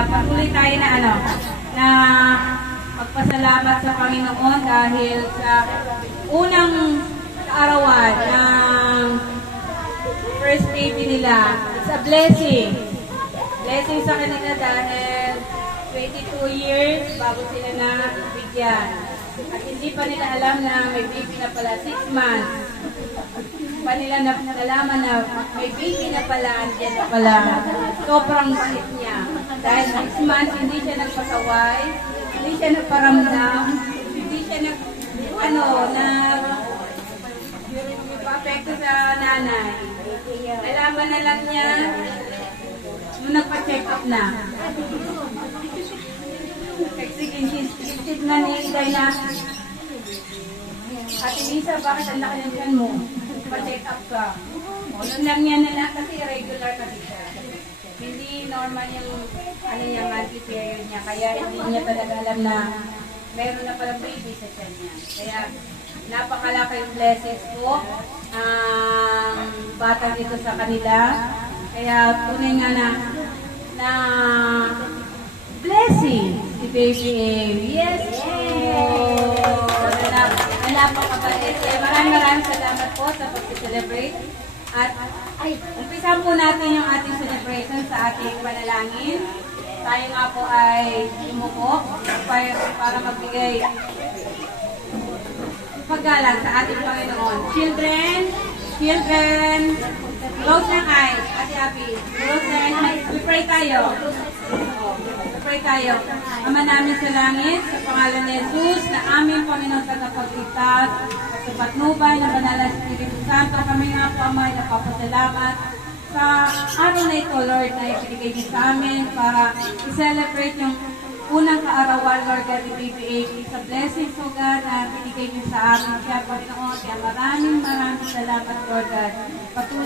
Kaya patuloy tayo na na magpasalamat sa Panginoon dahil sa unang kaarawan ng first baby nila. It's a blessing. Blessing sa kanila dahil 22 years bago sila na bigyan. At hindi pa nila alam na may baby na pala 6 months. Pa nila nalaman na may baby na pala, andyan na pala. Sobrang bait niya. Dahil 6 months, hindi siya nagpasaway, hindi siya nagparamdam, hindi siya nagpa-apekto sa nanay. Nalaman na lang niya nung nagpa-check up na. Sige, gifted nga ni Iday na, Ate Lisa, bakit ang laki ng tiyan mo? Pa-check up ka. O, nun lang yan na lang kasi regular kasi siya. Hindi normal yung niya, monthly period niya. Kaya hindi niya talaga alam na meron na palang baby sa tiyan niya. Kaya napakalaki yung blessings po ang bata dito sa kanila. Kaya tunay nga na blessing si Baby Amy. Yes! Napakabait. Maraming salamat po sa pag-celebrate. At umpisan po natin yung ating celebration sa ating panalangin. Tayo nga po ay lumuko para magbigay paggalang sa ating Panginoon. Children, close your eyes. Ate Abby, close your eyes. We pray tayo. Pray tayo. Ama namin sa langit, sa pangalan ni Jesus, na aming Panginoon tagapagligtas, at sa patnubay ng Banal na Espiritu Santo, kami nga po, Ama, ay napapasalamat sa araw na ito, Lord, na ibigay niyo sa amin para i-celebrate yung unang kaarawan, Lord God, ni Baby Amy. Sa blessings, O God, na binigay niyo sa amin. Kaya, Panginoon, kaya maraming salamat, Lord God. Patuloy